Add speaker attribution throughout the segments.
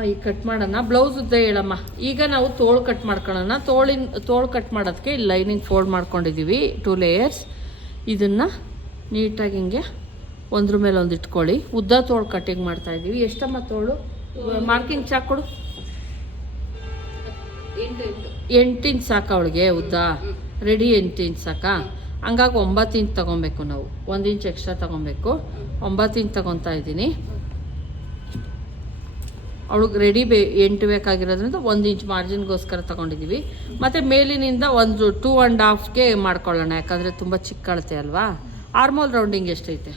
Speaker 1: ಈಗ ಕಟ್ ಮಾಡೋಣ. ಬ್ಲೌಸ್ ಉದ್ದ ಹೇಳಮ್ಮ. ಈಗ ನಾವು ತೋಳು ಕಟ್ ಮಾಡ್ಕೊಳ್ಳೋಣ. ತೋಳಿನ, ತೋಳು ಕಟ್ ಮಾಡೋದಕ್ಕೆ ಲೈನಿಂಗ್ ಫೋಲ್ಡ್ ಮಾಡ್ಕೊಂಡಿದ್ದೀವಿ ಟೂ ಲೇಯರ್ಸ್ ಇದನ್ನು ನೀಟಾಗಿ ಹಿಂಗೆ ಒಂದ್ರ ಮೇಲೆ ಒಂದು ಇಟ್ಕೊಳ್ಳಿ. ಉದ್ದ ತೋಳು ಕಟ್ಟಿಂಗ್ ಮಾಡ್ತಾ ಇದ್ದೀವಿ ಎಷ್ಟಮ್ಮ ತೋಳು? ಮಾರ್ಕಿಂಗ್ ಚಾಕ್ ಕೊಡು.
Speaker 2: ಎಂಟು
Speaker 1: ಇಂಚ್ ಸಾಕ ಅವಳಿಗೆ ಉದ್ದ. ರೆಡಿ ಎಂಟು ಇಂಚ್ ಸಾಕಾ. ಹಂಗಾಗಿ ಒಂಬತ್ತು ಇಂಚ್ ತೊಗೊಬೇಕು ನಾವು. ಒಂದು ಇಂಚ್ ಎಕ್ಸ್ಟ್ರಾ ತೊಗೊಬೇಕು. ಒಂಬತ್ತು ಇಂಚ್ ತೊಗೊತಾ ಇದ್ದೀನಿ. ಅವಳಿಗೆ ರೆಡಿ ಬೇ, ಎಂಟು ಬೇಕಾಗಿರೋದ್ರಿಂದ ಒಂದು ಇಂಚ್ ಮಾರ್ಜಿನ್ಗೋಸ್ಕರ ತೊಗೊಂಡಿದ್ದೀವಿ ಮತ್ತು ಮೇಲಿನಿಂದ ಒಂದು ಟೂ ಆ್ಯಂಡ್ ಹಾಫ್ಗೆ ಮಾಡ್ಕೊಳ್ಳೋಣ, ಯಾಕಂದರೆ ತುಂಬ ಚಿಕ್ಕ ಅಳತೆ ಅಲ್ವಾ? ಆರ್ಮೋಲ್ ರೌಂಡಿಂಗ್ ಎಷ್ಟೈತೆ?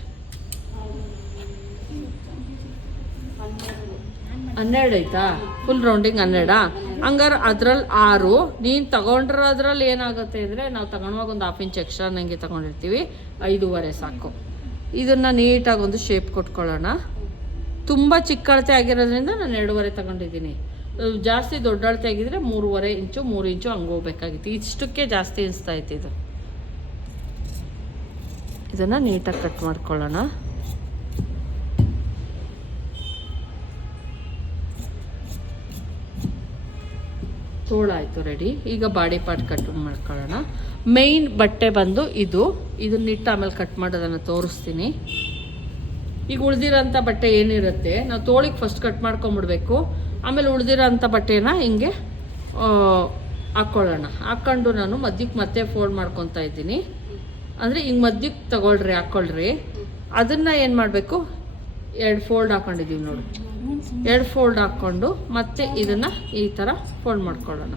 Speaker 1: ಹನ್ನೆರಡು ಐತಾ? ಫುಲ್ ರೌಂಡಿಂಗ್ ಹನ್ನೆರಡಾ? ಹಂಗಾರೆ ಅದ್ರಲ್ಲಿ ಆರು. ನೀನು ತಗೊಂಡಿರೋದ್ರಲ್ಲಿ ಏನಾಗುತ್ತೆ ಅಂದರೆ, ನಾವು ತಗೊಳುವಾಗ ಒಂದು ಹಾಫ್ ಇಂಚ್ ಎಕ್ಸ್ಟ್ರಾ ನನಗೆ ತಗೊಂಡಿರ್ತೀವಿ. ಐದೂವರೆ ಸಾಕು. ಇದನ್ನು ನೀಟಾಗಿ ಒಂದು ಶೇಪ್ ಕೊಟ್ಕೊಳ್ಳೋಣ. ತುಂಬ ಚಿಕ್ಕ ಅಳತೆ ಆಗಿರೋದ್ರಿಂದ ನಾನು ಎರಡೂವರೆ ತಗೊಂಡಿದ್ದೀನಿ. ಜಾಸ್ತಿ ದೊಡ್ಡ ಅಳತೆ ಆಗಿದ್ರೆ ಮೂರುವರೆ ಇಂಚು, ಮೂರು ಇಂಚು ಹಂಗೆ ಹೋಗ್ಬೇಕಾಗಿತ್ತು. ಇಷ್ಟಕ್ಕೆ ಜಾಸ್ತಿ ಅನಿಸ್ತಾ ಇತ್ತು ಇದು ಇದನ್ನು ನೀಟಾಗಿ ಕಟ್ ಮಾಡ್ಕೊಳ್ಳೋಣ. ತೋಳಾಯಿತು ರೆಡಿ. ಈಗ ಬಾಡಿ ಪಾರ್ಟ್ ಕಟ್ ಮಾಡ್ಕೊಳ್ಳೋಣ. ಮೇಯ್ನ್ ಬಟ್ಟೆ ಬಂದು ಇದು. ಇದನ್ನಿಟ್ಟು ಆಮೇಲೆ ಕಟ್ ಮಾಡೋದನ್ನು ತೋರಿಸ್ತೀನಿ. ಈಗ ಉಳ್ದಿರೋಂಥ ಬಟ್ಟೆ ಏನಿರುತ್ತೆ, ನಾವು ತೋಳಿಗೆ ಫಸ್ಟ್ ಕಟ್ ಮಾಡ್ಕೊಂಬಿಡ್ಬೇಕು. ಆಮೇಲೆ ಉಳ್ದಿರೋಂಥ ಬಟ್ಟೆನ ಹಿಂಗೆ ಹಾಕ್ಕೊಳ್ಳೋಣ. ಹಾಕ್ಕೊಂಡು ನಾನು ಮಧ್ಯಕ್ಕೆ ಮತ್ತೆ ಫೋಲ್ಡ್ ಮಾಡ್ಕೊತಾ ಇದ್ದೀನಿ. ಅಂದರೆ ಹಿಂಗೆ ಮಧ್ಯಕ್ಕೆ ತಗೊಳ್ರಿ, ಹಾಕ್ಕೊಳ್ರಿ. ಅದನ್ನು ಏನು ಮಾಡಬೇಕು? ಎರಡು ಫೋಲ್ಡ್ ಹಾಕೊಂಡಿದ್ದೀವಿ ನೋಡಿ. ಎರಡು ಫೋಲ್ಡ್ ಹಾಕ್ಕೊಂಡು ಮತ್ತೆ ಇದನ್ನು ಈ ಥರ ಫೋಲ್ಡ್ ಮಾಡ್ಕೊಳ್ಳೋಣ.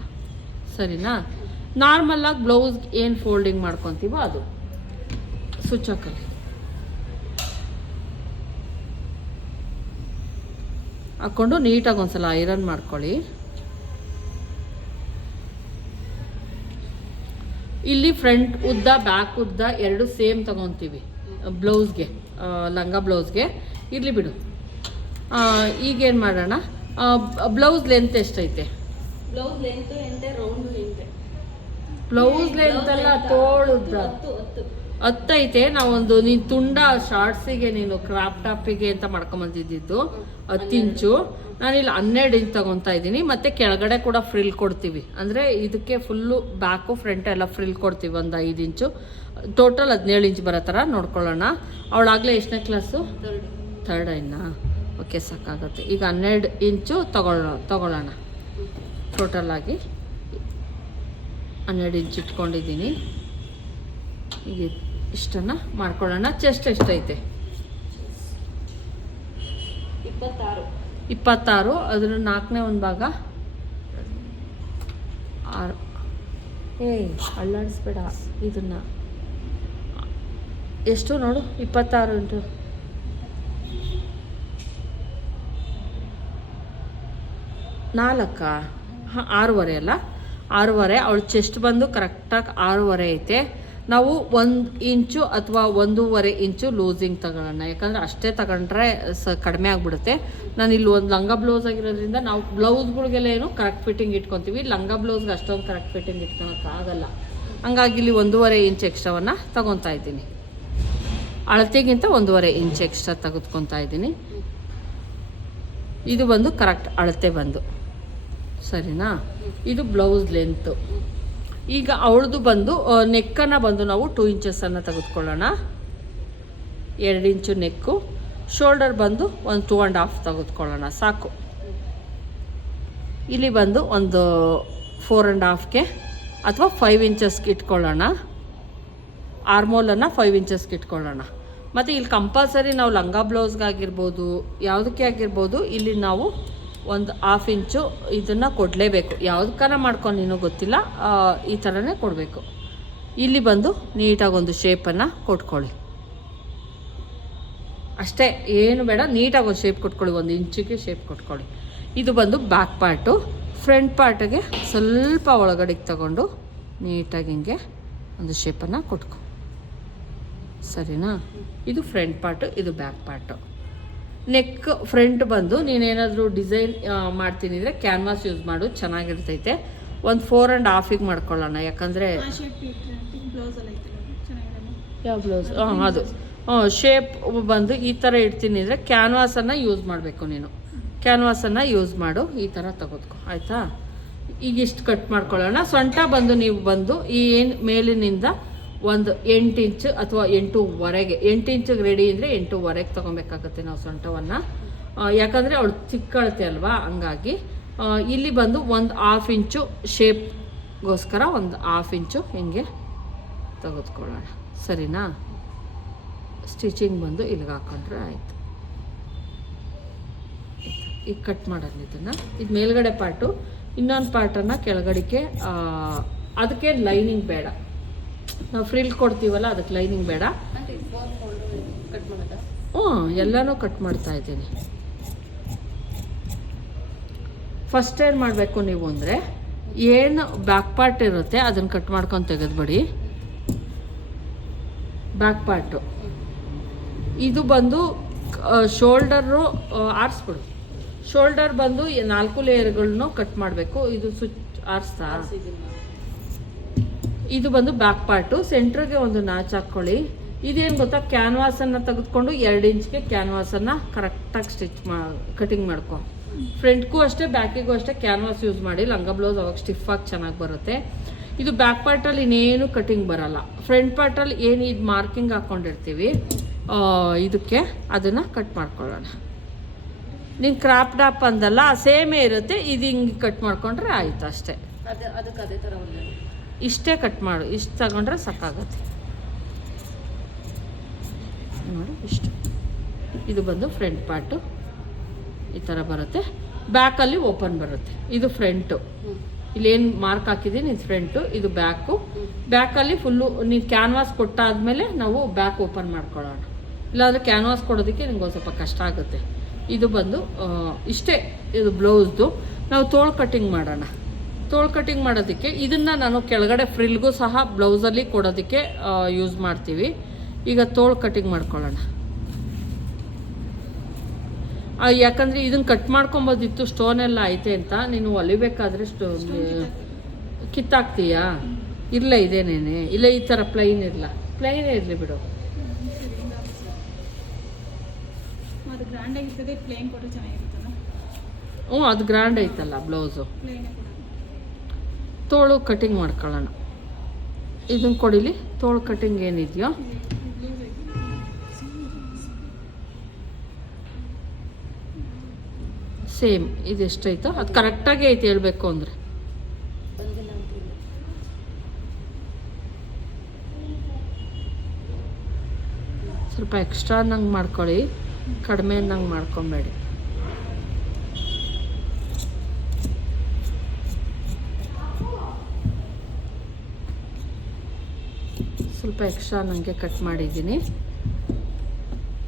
Speaker 1: ಸರಿನಾ? ನಾರ್ಮಲಾಗಿ ಬ್ಲೌಸ್ ಏನು ಫೋಲ್ಡಿಂಗ್ ಮಾಡ್ಕೊತೀವೋ ಅದು. ಸ್ವಿಚ್ ಹಾಕಲಿ ಹಾಕ್ಕೊಂಡು ನೀಟಾಗಿ ಒಂದ್ಸಲ ಐರನ್ ಮಾಡ್ಕೊಳ್ಳಿ. ಇಲ್ಲಿ ಫ್ರಂಟ್ ಉದ್ದ ಬ್ಯಾಕ್ ಉದ್ದ ಎರಡು ಸೇಮ್ ತಗೊತೀವಿ ಬ್ಲೌಸ್ಗೆ ಲಂಗ ಬ್ಲೌಸ್ಗೆ. ಇರಲಿ ಬಿಡು. ಈಗೇನು ಮಾಡೋಣ? ಬ್ಲೌಸ್ ಲೆಂತ್ ಎಷ್ಟೈತೆ?
Speaker 2: ಬ್ಲೌಸ್ ಲೆಂತ್ ಎಂಟೆ ರೌಂಡ್ ಲೆಂತ್
Speaker 1: ಬ್ಲೌಸ್ ಲೆಂತ್ ಅಲ್ಲ ತೋಳುದ್ದ. ಹತ್ತೈತೆ ನಾವೊಂದು ನೀನ್ ತುಂಡ ಶಾರ್ಟ್ಸಿಗೆ ನೀನು ಕ್ರಾಪ್ ಟಾಪಿಗೆ ಅಂತ ಮಾಡ್ಕೊಂಬಂದಿದ್ದು ಹತ್ತು ಇಂಚು. ನಾನಿಲ್ಲಿ ಹನ್ನೆರಡು ಇಂಚ್ ತಗೊತಾ ಇದ್ದೀನಿ. ಮತ್ತೆ ಕೆಳಗಡೆ ಕೂಡ ಫ್ರಿಲ್ ಕೊಡ್ತೀವಿ. ಅಂದರೆ ಇದಕ್ಕೆ ಫುಲ್ಲು ಬ್ಯಾಕು ಫ್ರಂಟ್ ಎಲ್ಲ ಫ್ರಿಲ್ ಕೊಡ್ತೀವಿ ಒಂದು ಐದು ಇಂಚು. ಟೋಟಲ್ ಹದಿನೇಳು ಇಂಚ್ ಬರೋ ಥರ ನೋಡ್ಕೊಳ್ಳೋಣ. ಅವಳಾಗಲೇ ಎಷ್ಟನೇ ಕ್ಲಾಸು
Speaker 2: ಥರ್ಡ್
Speaker 1: ಐನಾ? ಓಕೆ ಸಾಕಾಗುತ್ತೆ. ಈಗ ಹನ್ನೆರಡು ಇಂಚು ತಗೊಳ್ಳೋ ತಗೊಳ್ಳೋಣ ಆಗಿ ಹನ್ನೆರಡು ಇಂಚ್ ಇಟ್ಕೊಂಡಿದ್ದೀನಿ. ಈಗ ಇಷ್ಟನ್ನು ಮಾಡ್ಕೊಳ್ಳೋಣ. ಚೆಸ್ಟ್ ಎಷ್ಟೈತೆ?
Speaker 2: ಇಪ್ಪತ್ತಾರು.
Speaker 1: ಇಪ್ಪತ್ತಾರು. ಅದ್ರ ನಾಲ್ಕನೇ ಒಂದು ಭಾಗ? ಆರು. ಏ ಅಳ್ಳಾಡಿಸ್ಬೇಡ ಇದನ್ನು. ಎಷ್ಟು ನೋಡು? ಇಪ್ಪತ್ತಾರು ಇಂಟು ನಾಲ್ಕ? ಹಾಂ ಆರೂವರೆ ಅಲ್ಲ? ಆರೂವರೆ. ಅವಳು ಚೆಸ್ಟ್ ಬಂದು ಕರೆಕ್ಟಾಗಿ ಆರೂವರೆ ಐತೆ. ನಾವು ಒಂದು ಇಂಚು ಅಥವಾ ಒಂದೂವರೆ ಇಂಚು ಲೂಸಿಂಗ್ ತಗೊಳ್ಳೋಣ. ಯಾಕಂದರೆ ಅಷ್ಟೇ ತಗೊಂಡ್ರೆ, ಸ, ಕಡಿಮೆ ಆಗಿಬಿಡುತ್ತೆ. ನಾನು ಇಲ್ಲಿ ಒಂದು ಲಂಗ ಬ್ಲೌಸ್ ಆಗಿರೋದ್ರಿಂದ ನಾವು ಬ್ಲೌಸ್ಗಳಿಗೆಲ್ಲ ಏನು ಕರೆಕ್ಟ್ ಫಿಟ್ಟಿಂಗ್ ಇಟ್ಕೊತೀವಿ. ಲಂಗ ಬ್ಲೌಸ್ಗೆ ಅಷ್ಟೊಂದು ಕರೆಕ್ಟ್ ಫಿಟ್ಟಿಂಗ್ ಇಟ್ಕೊಳಕ್ಕಾಗಲ್ಲ ಹಂಗಾಗಿ ಇಲ್ಲಿ ಒಂದೂವರೆ ಇಂಚ್ ಎಕ್ಸ್ಟ್ರಾವನ್ನು ತಗೊತಾ ಇದ್ದೀನಿ. ಅಳತೆಗಿಂತ ಒಂದೂವರೆ ಇಂಚ್ ಎಕ್ಸ್ಟ್ರಾ ತೆಗೆದುಕೊತಾ ಇದ್ದೀನಿ. ಇದು ಬಂದು ಕರೆಕ್ಟ್ ಅಳತೆ ಬಂದು. ಸರಿನಾ? ಇದು ಬ್ಲೌಸ್ ಲೆಂತು. ಈಗ ಅವಳದು ಬಂದು ನೆಕ್ಕನ್ನು ಬಂದು ನಾವು ಟೂ ಇಂಚಸನ್ನು ತೆಗೆದುಕೊಳ್ಳೋಣ. ಎರಡು ಇಂಚು ನೆಕ್ಕು ಶೋಲ್ಡರ್ ಬಂದು ಒಂದು ಟೂ ಆ್ಯಂಡ್ ಹಾಫ್ ತೆಗೆದುಕೊಳ್ಳೋಣ, ಸಾಕು. ಇಲ್ಲಿ ಬಂದು ಒಂದು ಫೋರ್ ಆ್ಯಂಡ್ ಹಾಫ್ಗೆ ಅಥವಾ ಫೈವ್ ಇಂಚಸ್ಗೆ ಇಟ್ಕೊಳ್ಳೋಣ. ಆರ್ಮೋಲನ್ನು ಫೈವ್ ಇಂಚಸ್ಗೆ ಇಟ್ಕೊಳ್ಳೋಣ. ಮತ್ತು ಇಲ್ಲಿ ಕಂಪಲ್ಸರಿ ನಾವು ಲಂಗ ಬ್ಲೌಸ್ಗಾಗಿರ್ಬೋದು ಯಾವುದಕ್ಕೆ ಆಗಿರ್ಬೋದು, ಇಲ್ಲಿ ನಾವು ಒಂದು ಹಾಫ್ ಇಂಚು ಇದನ್ನು ಕೊಡಲೇಬೇಕು. ಯಾವುದಕ್ಕನ ಮಾಡ್ಕೊಂಡು ನೀನು ಗೊತ್ತಿಲ್ಲ ಈ ಥರನೇ ಕೊಡಬೇಕು. ಇಲ್ಲಿ ಬಂದು ನೀಟಾಗಿ ಒಂದು ಶೇಪನ್ನು ಕೊಟ್ಕೊಳ್ಳಿ. ಅಷ್ಟೇ, ಏನು ಬೇಡ, ನೀಟಾಗಿ ಒಂದು ಶೇಪ್ ಕೊಟ್ಕೊಳ್ಳಿ, ಒಂದು ಇಂಚಿಗೆ ಶೇಪ್ ಕೊಟ್ಕೊಳ್ಳಿ. ಇದು ಬಂದು ಬ್ಯಾಕ್ ಪಾರ್ಟು ಫ್ರಂಟ್ ಪಾರ್ಟಿಗೆ ಸ್ವಲ್ಪ ಒಳಗಡೆಗೆ ತಗೊಂಡು ನೀಟಾಗಿ ಹಿಂಗೆ ಒಂದು ಶೇಪನ್ನು ಕೊಟ್ಕೊ. ಸರಿನಾ? ಇದು ಫ್ರಂಟ್ ಪಾರ್ಟು ಇದು ಬ್ಯಾಕ್ ಪಾರ್ಟು ನೆಕ್ ಫ್ರಂಟ್ ಬಂದು ನೀನೇನಾದರೂ ಡಿಸೈನ್ ಮಾಡ್ತೀನಿ ಅಂದರೆ ಕ್ಯಾನ್ವಾಸ್ ಯೂಸ್ ಮಾಡು ಚೆನ್ನಾಗಿರ್ತೈತೆ. ಒಂದು ಫೋರ್ ಆ್ಯಂಡ್ ಹಾಫಿಗೆ ಮಾಡ್ಕೊಳ್ಳೋಣ ಯಾಕಂದರೆ ಯಾವ ಬ್ಲೌಸ್ ಹಾಂ ಅದು. ಹಾಂ ಶೇಪ್ ಬಂದು ಈ ಥರ ಇಡ್ತೀನಿ ಅಂದರೆ ಕ್ಯಾನ್ವಾಸನ್ನು ಯೂಸ್ ಮಾಡಬೇಕು ನೀನು. ಕ್ಯಾನ್ವಾಸನ್ನು ಯೂಸ್ ಮಾಡು ಈ ಥರ ತಗೋದ್ಕೊ ಆಯಿತಾ? ಈಗ ಇಷ್ಟು ಕಟ್ ಮಾಡ್ಕೊಳ್ಳೋಣ. ಸೊಂಟ ಬಂದು ನೀವು ಬಂದು ಈ ಏನು ಮೇಲಿನಿಂದ ಒಂದು ಎಂಟು ಇಂಚು ಅಥವಾ ಎಂಟೂವರೆಗೆ ಎಂಟು ಇಂಚಿಗೆ ರೆಡಿ ಅಂದರೆ ಎಂಟೂವರೆಗೆ ತೊಗೊಬೇಕಾಗತ್ತೆ ನಾವು ಸೊಂಟವನ್ನು. ಯಾಕಂದರೆ ಅವಳು ಚಿಕ್ಕಳತೆ ಅಲ್ವಾ, ಹಂಗಾಗಿ. ಇಲ್ಲಿ ಬಂದು ಒಂದು ಹಾಫ್ ಇಂಚು ಶೇಪ್ಗೋಸ್ಕರ ಒಂದು ಹಾಫ್ ಇಂಚು ಹಿಂಗೆ ತೆಗೆದುಕೊಳ್ಳೋಣ. ಸರಿನಾ? ಸ್ಟಿಚಿಂಗ್ ಬಂದು ಇಲ್ಲಿಗೆ ಹಾಕೊಂಡ್ರೆ ಆಯಿತು. ಈಗ ಕಟ್ ಮಾಡೋಣ ಇದನ್ನು. ಇದು ಮೇಲ್ಗಡೆ ಪಾರ್ಟು ಇನ್ನೊಂದು ಪಾರ್ಟನ್ನು ಕೆಳಗಡೆಗೆ ಅದಕ್ಕೆ ಲೈನಿಂಗ್ ಬೇಡ. ನಾವು ಫ್ರಿಲ್ ಕೊಡ್ತೀವಲ್ಲ ಅದಕ್ಕೆ ಲೈನಿಂಗ್ ಬೇಡ. ಹ್ಞೂ ಎಲ್ಲನೂ ಕಟ್ ಮಾಡ್ತಾ ಇದ್ದೀನಿ. ಫಸ್ಟ್ ಏನು ಮಾಡಬೇಕು ನೀವು ಅಂದರೆ ಏನು ಬ್ಯಾಕ್ ಪಾರ್ಟ್ ಇರುತ್ತೆ ಅದನ್ನು ಕಟ್ ಮಾಡ್ಕೊಂಡು ತೆಗೆದ್ಬಿಡಿ. ಬ್ಯಾಕ್ ಪಾರ್ಟು ಇದು ಬಂದು ಶೋಲ್ಡರು ಆರಿಸ್ಬಿಡು. ಶೋಲ್ಡರ್ ಬಂದು ನಾಲ್ಕು ಲೇಯರ್ಗಳನ್ನೂ ಕಟ್ ಮಾಡಬೇಕು. ಇದು ಸ್ವಿಚ್ ಆರಿಸ್ತಾ? ಇದು ಬಂದು ಬ್ಯಾಕ್ ಪಾರ್ಟು ಸೆಂಟ್ರಿಗೆ ಒಂದು ನಾಚ್ ಹಾಕ್ಕೊಳ್ಳಿ ಇದೇನು ಗೊತ್ತಾ? ಕ್ಯಾನ್ವಾಸನ್ನು ತೆಗೆದುಕೊಂಡು ಎರಡು ಇಂಚ್ಗೆ ಕ್ಯಾನ್ವಾಸನ್ನು ಕರೆಕ್ಟಾಗಿ ಸ್ಟಿಚ್ ಮಾ ಕಟಿಂಗ್ ಮಾಡ್ಕೊ. ಫ್ರಂಟ್ಗೂ ಅಷ್ಟೇ ಬ್ಯಾಕಿಗೂ ಅಷ್ಟೇ ಕ್ಯಾನ್ವಾಸ್ ಯೂಸ್ ಮಾಡಿ. ಲಂಗ ಬ್ಲೌಸ್ ಅವಾಗ ಸ್ಟಿಫಾಗಿ ಚೆನ್ನಾಗಿ ಬರುತ್ತೆ. ಇದು ಬ್ಯಾಕ್ ಪಾರ್ಟಲ್ಲಿ ಇನ್ನೇನು ಕಟಿಂಗ್ ಬರಲ್ಲ. ಫ್ರಂಟ್ ಪಾರ್ಟಲ್ಲಿ ಏನು ಇದು ಮಾರ್ಕಿಂಗ್ ಹಾಕ್ಕೊಂಡಿರ್ತೀವಿ ಇದಕ್ಕೆ ಅದನ್ನು ಕಟ್ ಮಾಡ್ಕೊಳ್ಳೋಣ. ನೀನು ಕ್ರಾಪ್ ಡಾಪ್ ಅಂದಲ್ಲ ಸೇಮೇ ಇರುತ್ತೆ. ಇದು ಹಿಂಗೆ ಕಟ್ ಮಾಡ್ಕೊಂಡ್ರೆ ಆಯಿತು ಅಷ್ಟೇ.
Speaker 2: ಅದೇ ಅದೇ ಥರ
Speaker 1: ಇಷ್ಟೇ ಕಟ್ ಮಾಡು. ಇಷ್ಟು ತಗೊಂಡ್ರೆ ಸಾಕಾಗತ್ತೆ. ನೋಡಿ, ಇಷ್ಟು. ಇದು ಬಂದು ಫ್ರಂಟ್ ಪಾರ್ಟು ಈ ಥರ ಬರುತ್ತೆ. ಬ್ಯಾಕಲ್ಲಿ ಓಪನ್ ಬರುತ್ತೆ. ಇದು ಫ್ರಂಟು ಇಲ್ಲೇನು ಮಾರ್ಕ್ ಹಾಕಿದ್ದೀನಿ ಇದು ಫ್ರಂಟು ಇದು ಬ್ಯಾಕು ಬ್ಯಾಕಲ್ಲಿ ಫುಲ್ಲು ನೀನು ಕ್ಯಾನ್ವಾಸ್ ಕೊಟ್ಟಾದಮೇಲೆ ನಾವು ಬ್ಯಾಕ್ ಓಪನ್ ಮಾಡ್ಕೊಳ್ಳೋಣ. ಇಲ್ಲಾಂದರೆ ಕ್ಯಾನ್ವಾಸ್ ಕೊಡೋದಕ್ಕೆ ನಿಮ್ಗೆ ಒಂದು ಸ್ವಲ್ಪ ಕಷ್ಟ ಆಗುತ್ತೆ. ಇದು ಬಂದು ಇಷ್ಟೇ. ಇದು ಬ್ಲೌಸ್ದು ನಾವು ತೋಳು ಕಟ್ಟಿಂಗ್ ಮಾಡೋಣ. ತೋಳು ಕಟ್ಟಿಂಗ್ ಮಾಡೋದಕ್ಕೆ ಇದನ್ನು ನಾನು ಕೆಳಗಡೆ ಫ್ರಿಲ್ಗೂ ಸಹ ಬ್ಲೌಸಲ್ಲಿ ಕೊಡೋದಕ್ಕೆ ಯೂಸ್ ಮಾಡ್ತೀವಿ. ಈಗ ತೋಳು ಕಟ್ಟಿಂಗ್ ಮಾಡ್ಕೊಳ್ಳೋಣ. ಯಾಕಂದರೆ ಇದನ್ನು ಕಟ್ ಮಾಡ್ಕೊಬೋದಿತ್ತು ಸ್ಟೋನ್ ಎಲ್ಲ ಐತೆ ಅಂತ. ನೀನು ಹೊಲಿಬೇಕಾದ್ರೆ ಸ್ಟೋ ಕಿತ್ತಾಕ್ತೀಯಾ? ಇಲ್ಲ ಇದೇನೇನೆ ಇಲ್ಲ ಈ ಥರ ಪ್ಲೈನ್ ಇರಲ್ಲ ಪ್ಲೈನೇ ಇರಲಿ ಬಿಡು. ಹ್ಞೂ ಅದು ಗ್ರ್ಯಾಂಡ್ ಐತಲ್ಲ ಬ್ಲೌಸು. ತೋಳು ಕಟಿಂಗ್ ಮಾಡ್ಕೊಳ್ಳೋಣ. ಇದನ್ನ ಕೊಡಿಲಿ, ತೋಳು ಕಟಿಂಗ್ ಏನಿದೆಯೋ. ಸೇಮ್ ಇದು ಎಷ್ಟೈತೋ? ಅದು ಕರೆಕ್ಟಾಗಿ ಐತೆ ಹೇಳ್ಬೇಕು ಅಂದರೆ. ಸ್ವಲ್ಪ ಎಕ್ಸ್ಟ್ರಾ ನಂಗೆ ಮಾಡ್ಕೊಳ್ಳಿ, ಕಡಿಮೆ ನಂಗೆ ಮಾಡ್ಕೊಬೇಡಿ. ಸ್ವಲ್ಪ ಎಕ್ಸ್ಟ್ರಾ ನನಗೆ ಕಟ್ ಮಾಡಿದ್ದೀನಿ.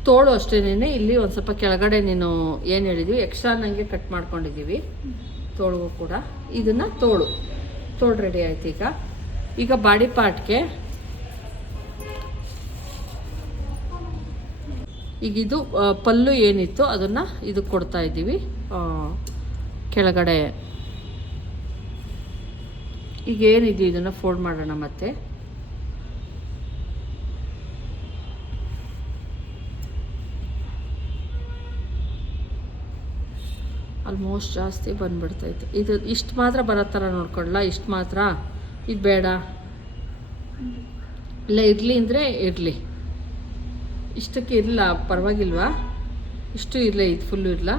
Speaker 1: ತೋಳು ಅಷ್ಟೇನೇ ಇಲ್ಲಿ ಒಂದು ಸ್ವಲ್ಪ ಕೆಳಗಡೆ ನೀನು ಏನು ಹೇಳಿದ್ವಿ ಎಕ್ಸ್ಟ್ರಾ ನನಗೆ ಕಟ್ ಮಾಡ್ಕೊಂಡಿದ್ದೀವಿ. ತೋಳಿಗೂ ಕೂಡ. ಇದನ್ನು ತೋಳು. ತೋಳು ರೆಡಿ ಆಯ್ತು ಈಗ. ಈಗ ಬಾಡಿ ಪಾರ್ಟ್ಗೆ ಈಗ ಇದು ಪಲ್ಲು ಏನಿತ್ತು ಅದನ್ನು ಇದು ಕೊಡ್ತಾ ಇದ್ದೀವಿ. ಕೆಳಗಡೆ. ಈಗ ಏನಿದೆಯೋ ಇದನ್ನು ಫೋಲ್ಡ್ ಮಾಡೋಣ ಮತ್ತೆ. ಆಲ್ಮೋಸ್ಟ್ ಜಾಸ್ತಿ ಬಂದ್ಬಿಡ್ತೈತೆ. ಇದು ಇಷ್ಟು ಮಾತ್ರ ಬರೋ ಥರ ನೋಡ್ಕೊಳ್ಳ ಇಷ್ಟು ಮಾತ್ರ? ಇದು ಬೇಡ. ಇಲ್ಲ, ಇರಲಿ ಅಂದರೆ ಇರಲಿ. ಇಷ್ಟಕ್ಕೆ ಇರಲ್ಲ ಪರವಾಗಿಲ್ವಾ? ಇಷ್ಟು ಇರಲಿ, ಇದು ಫುಲ್ಲು ಇರಲ್ಲ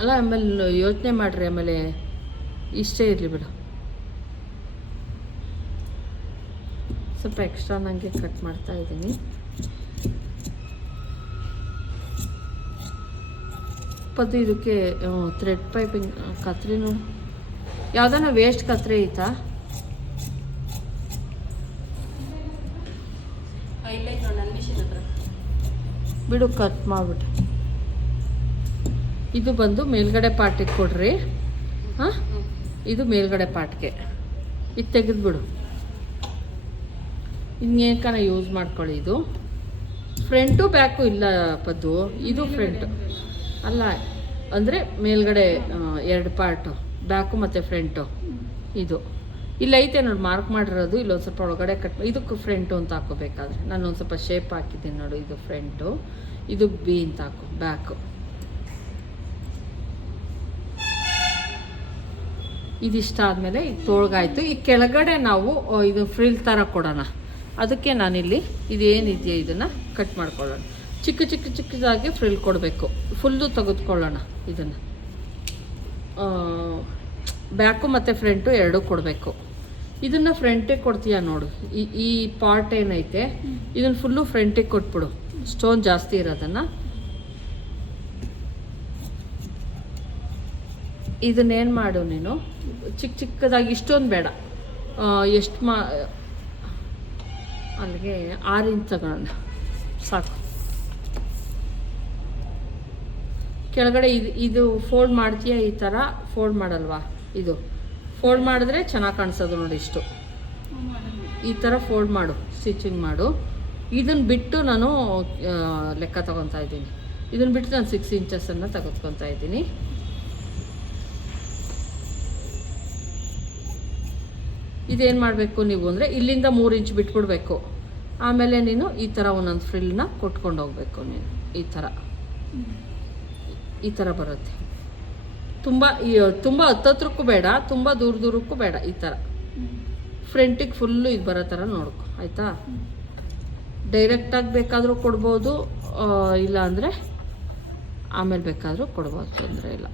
Speaker 1: ಅಲ್ಲ, ಆಮೇಲೆ ಯೋಚನೆ ಮಾಡಿರಿ, ಆಮೇಲೆ ಇಷ್ಟೇ ಇರಲಿ ಬಿಡು. ಸ್ವಲ್ಪ ಎಕ್ಸ್ಟ್ರಾ ನನಗೆ ಕಟ್ ಮಾಡ್ತಾ ಇದ್ದೀನಿ. ಪದ್ದು ಇದಕ್ಕೆ ಥ್ರೆಡ್ ಪೈಪಿಂಗ್ ಕತ್ರಿನು. ಯಾವ್ದಾನ ವೇಸ್ಟ್ ಕತ್ರಿ ಐತಾ? ಬಿಡು ಕಟ್ ಮಾಡ್ಬಿಟ್ಟು. ಇದು ಬಂದು ಮೇಲ್ಗಡೆ ಪಾರ್ಟಿಗೆ ಕೊಡ್ರಿ. ಹಾಂ? ಇದು ಮೇಲ್ಗಡೆ ಪಾರ್ಟ್ಗೆ ಇದು ತೆಗೆದ್ಬಿಡು ಇನ್ನೇಕನ ಯೂಸ್ ಮಾಡ್ಕೊಳ್ಳಿ ಇದು. ಫ್ರಂಟು ಬ್ಯಾಕು ಇಲ್ಲ ಪದ್ದು. ಇದು ಫ್ರಂಟು ಅಲ್ಲ, ಅಂದರೆ ಮೇಲ್ಗಡೆ ಎರಡು ಪಾರ್ಟು ಬ್ಯಾಕು ಮತ್ತು ಫ್ರಂಟು ಇದು. ಇಲ್ಲೈತೆ ನೋಡಿ ಮಾರ್ಕ್ ಮಾಡಿರೋದು ಇಲ್ಲೊಂದು ಸ್ವಲ್ಪ ಒಳಗಡೆ ಕಟ್ ಇದಕ್ಕೆ ಫ್ರಂಟು ಅಂತ ಹಾಕೋಬೇಕಾದ್ರೆ. ನಾನು ಒಂದು ಸ್ವಲ್ಪ ಶೇಪ್ ಹಾಕಿದ್ದೀನಿ ನೋಡು, ಇದು ಫ್ರಂಟು ಇದು ಬಿ ಅಂತ ಹಾಕು ಬ್ಯಾಕು ಇದಿಷ್ಟ ಆದಮೇಲೆ ಈಗ ತೋಳ್ಗಾಯಿತು. ಈ ಕೆಳಗಡೆ ನಾವು ಇದು ಫ್ರಿಲ್ ಥರ ಕೊಡೋಣ. ಅದಕ್ಕೆ ನಾನಿಲ್ಲಿ ಇದೇನಿದೆಯೋ ಇದನ್ನು ಕಟ್ ಮಾಡ್ಕೊಳ್ಳೋಣ. ಚಿಕ್ಕ ಚಿಕ್ಕ ಚಿಕ್ಕದಾಗಿ ಫ್ರಿಲ್ ಕೊಡಬೇಕು. ಫುಲ್ಲು ತೆಗೆದುಕೊಳ್ಳೋಣ ಇದನ್ನು. ಬ್ಯಾಕು ಮತ್ತು ಫ್ರಂಟು ಎರಡೂ ಕೊಡಬೇಕು. ಇದನ್ನು ಫ್ರಂಟಿಗೆ ಕೊಡ್ತೀಯ ನೋಡು. ಈ ಈ ಪಾರ್ಟ್ ಏನೈತೆ, ಇದನ್ನು ಫುಲ್ಲು ಫ್ರಂಟಿಗೆ ಕೊಟ್ಬಿಡು. ಸ್ಟೋನ್ ಜಾಸ್ತಿ ಇರೋದನ್ನು. ಇದನ್ನೇನು ಮಾಡು ನೀನು? ಚಿಕ್ಕ ಚಿಕ್ಕದಾಗಿ ಇಷ್ಟೊಂದು ಬೇಡ. ಎಷ್ಟು ಮಾ ಅಲ್ಲಿಗೆ ಆರು ಇಂಚ್ ತಗೊಳ್ಳೋಣ ಸಾಕು. ಕೆಳಗಡೆ ಇದು ಇದು ಫೋಲ್ಡ್ ಮಾಡ್ತೀಯ ಈ ಥರ ಫೋಲ್ಡ್ ಮಾಡಲ್ವಾ? ಇದು. ಫೋಲ್ಡ್ ಮಾಡಿದ್ರೆ ಚೆನ್ನಾಗಿ ಕಾಣಿಸೋದು ನೋಡಿ ಇಷ್ಟು. ಈ ಥರ ಫೋಲ್ಡ್ ಮಾಡು ಸ್ಟಿಚಿಂಗ್ ಮಾಡು. ಇದನ್ನು ಬಿಟ್ಟು ನಾನು ಲೆಕ್ಕ ತಗೊತಾ ಇದ್ದೀನಿ. ಇದನ್ನು ಬಿಟ್ಟು ನಾನು ಸಿಕ್ಸ್ ಇಂಚಸನ್ನು ತೆಗೆದುಕೊತಾ ಇದ್ದೀನಿ. ಇದೇನು ಮಾಡಬೇಕು ನೀವು ಅಂದರೆ ಇಲ್ಲಿಂದ ಮೂರು ಇಂಚ್ ಬಿಟ್ಬಿಡ್ಬೇಕು. ಆಮೇಲೆ ನೀನು ಈ ಥರ ಒಂದೊಂದು ಫ್ರಿಲ್ನ ಕೊಟ್ಕೊಂಡು ಹೋಗ್ಬೇಕು ನೀನು, ಈ ಥರ ಈ ಥರ ಬರುತ್ತೆ. ತುಂಬ ತುಂಬ ಹತ್ತತ್ರಕ್ಕೂ ಬೇಡ, ತುಂಬ ದೂರ ದೂರಕ್ಕೂ ಬೇಡ ಈ ಥರ ಫ್ರಂಟಿಗೆ ಫುಲ್ಲು ಇದು ಬರೋ ಥರ ನೋಡ್ಕೊ, ಆಯಿತಾ? ಡೈರೆಕ್ಟಾಗಿ ಬೇಕಾದರೂ ಕೊಡ್ಬೋದು ಇಲ್ಲ ಅಂದರೆ ಆಮೇಲೆ ಬೇಕಾದರೂ ಕೊಡ್ಬೋದು, ತೊಂದರೆ ಇಲ್ಲ.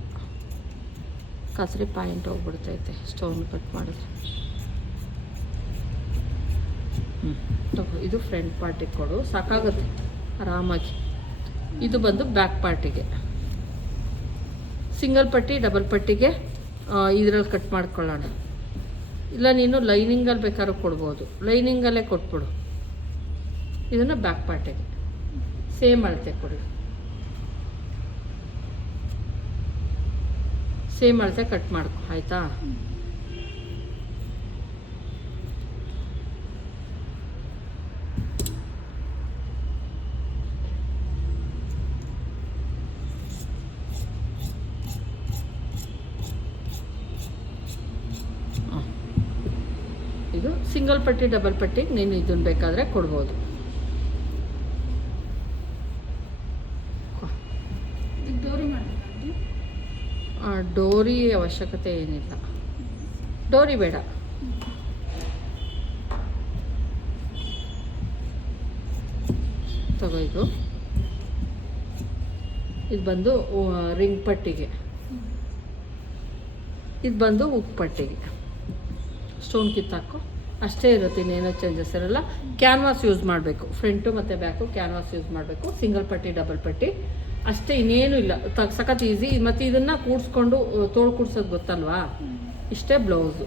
Speaker 1: ಕಸರಿ ಪಾಯಿಂಟ್ ಹೋಗ್ಬಿಡ್ತೈತೆ ಸ್ಟೋನ್ ಕಟ್ ಮಾಡಿದ್ರೆ. ಹ್ಞೂ ಇದು ಫ್ರಂಟ್ ಪಾರ್ಟಿಗೆ ಕೊಡು, ಸಾಕಾಗುತ್ತೆ, ಆರಾಮಾಗಿ. ಇದು ಬಂದು ಬ್ಯಾಕ್ ಪಾರ್ಟಿಗೆ ಸಿಂಗಲ್ ಪಟ್ಟಿ, ಡಬಲ್ ಪಟ್ಟಿಗೆ ಇದರಲ್ಲಿ ಕಟ್ ಮಾಡ್ಕೊಳ್ಳೋಣ. ಇಲ್ಲ, ನೀನು ಲೈನಿಂಗಲ್ಲಿ ಬೇಕಾದ್ರೂ ಕೊಡ್ಬೋದು. ಲೈನಿಂಗಲ್ಲೇ ಕೊಟ್ಬಿಡು. ಇದನ್ನು ಬ್ಯಾಕ್ ಪಾರ್ಟಿಗೆ ಸೇಮ್ ಅಳತೆ ಕೊಡಿ. ಸೇಮ್ ಅಳತೆ ಕಟ್ ಮಾಡ್ಕೊ, ಆಯಿತಾ? ಇದು ಸಿಂಗಲ್ ಪಟ್ಟಿ ಡಬಲ್ ಪಟ್ಟಿ ನೀನು ಇದನ್ನು ಬೇಕಾದರೆ ಕೊಡ್ಬೋದು.
Speaker 2: ಡೋರಿ
Speaker 1: ಅವಶ್ಯಕತೆ ಏನಿಲ್ಲ. ಡೋರಿ ಬೇಡ. ತಗೋ ಇದು. ಇದು ಬಂದು ರಿಂಗ್ ಪಟ್ಟಿಗೆ. ಇದು ಬಂದು ಉಪ್ಪು ಪಟ್ಟಿಗೆ. ಸ್ಟೋನ್ ಕಿತ್ತಾಕು ಅಷ್ಟೇ ಇರುತ್ತೆ ಇನ್ನೇನೋ ಚೇಂಜಸ್ ಇರಲ್ಲ. ಕ್ಯಾನ್ವಾಸ್ ಯೂಸ್ ಮಾಡಬೇಕು. ಫ್ರಂಟು ಮತ್ತು ಬ್ಯಾಕು ಕ್ಯಾನ್ವಾಸ್ ಯೂಸ್ ಮಾಡಬೇಕು. ಸಿಂಗಲ್ ಪಟ್ಟಿ ಡಬಲ್ ಪಟ್ಟಿ. ಅಷ್ಟೇ ಇನ್ನೇನು ಇಲ್ಲ. ಸಖತ್ ಈಸಿ ಮತ್ತು ಇದನ್ನು ಕೂಡಿಸ್ಕೊಂಡು, ತೋಳು ಕೂಡ್ಸೋದು ಗೊತ್ತಲ್ವಾ? ಇಷ್ಟೇ ಬ್ಲೌಸು